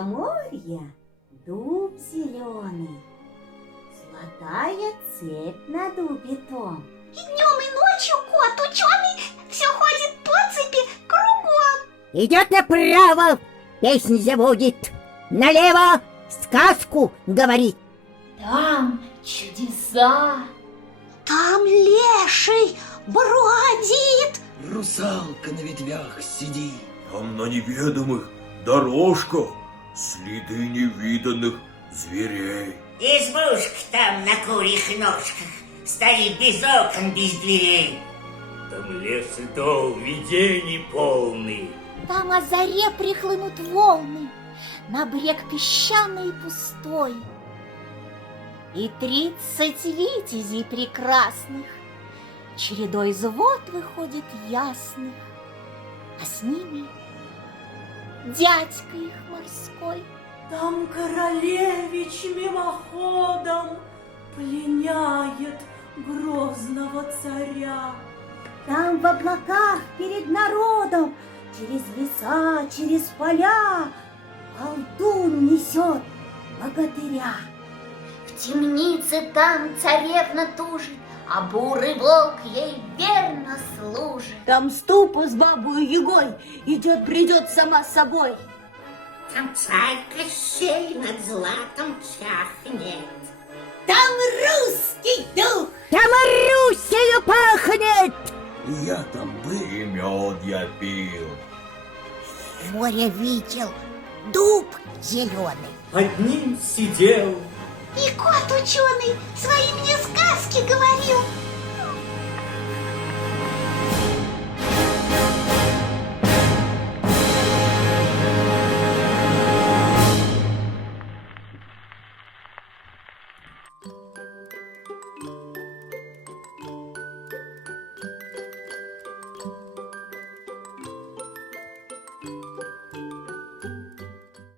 Поморья дуб зеленый, золотая цепь на дубе том. И днем, и ночью кот ученый все ходит по цепи кругом. Идет направо, песнь заводит, налево сказку говорит. Там чудеса. Там леший бродит. Русалка на ветвях сидит. Там на неведомых дорожках следы невиданных зверей. Избушка там на курьих ножках стоит без окон, без дверей. Там лес и дол, видений полный. Там о заре прихлынут волны на брег песчаный и пустой. И 30 витязей прекрасных чередой из вод выходит ясных, а с ними дядька их морской. Там королевич мимоходом пленяет грозного царя. Там в облаках перед народом через леса, через поля колдун несет богатыря. В темнице там царевна тужит, а бурый волк ей верно служит. Там ступа с бабой Ягой придет сама с собой. Там царь Кощей над златом чахнет. Там русский дух. Там Русью пахнет. И я там был. И мед я пил. Море видел, дуб зеленый. Под ним сидел. И кот ученый свои мне сказки говорит.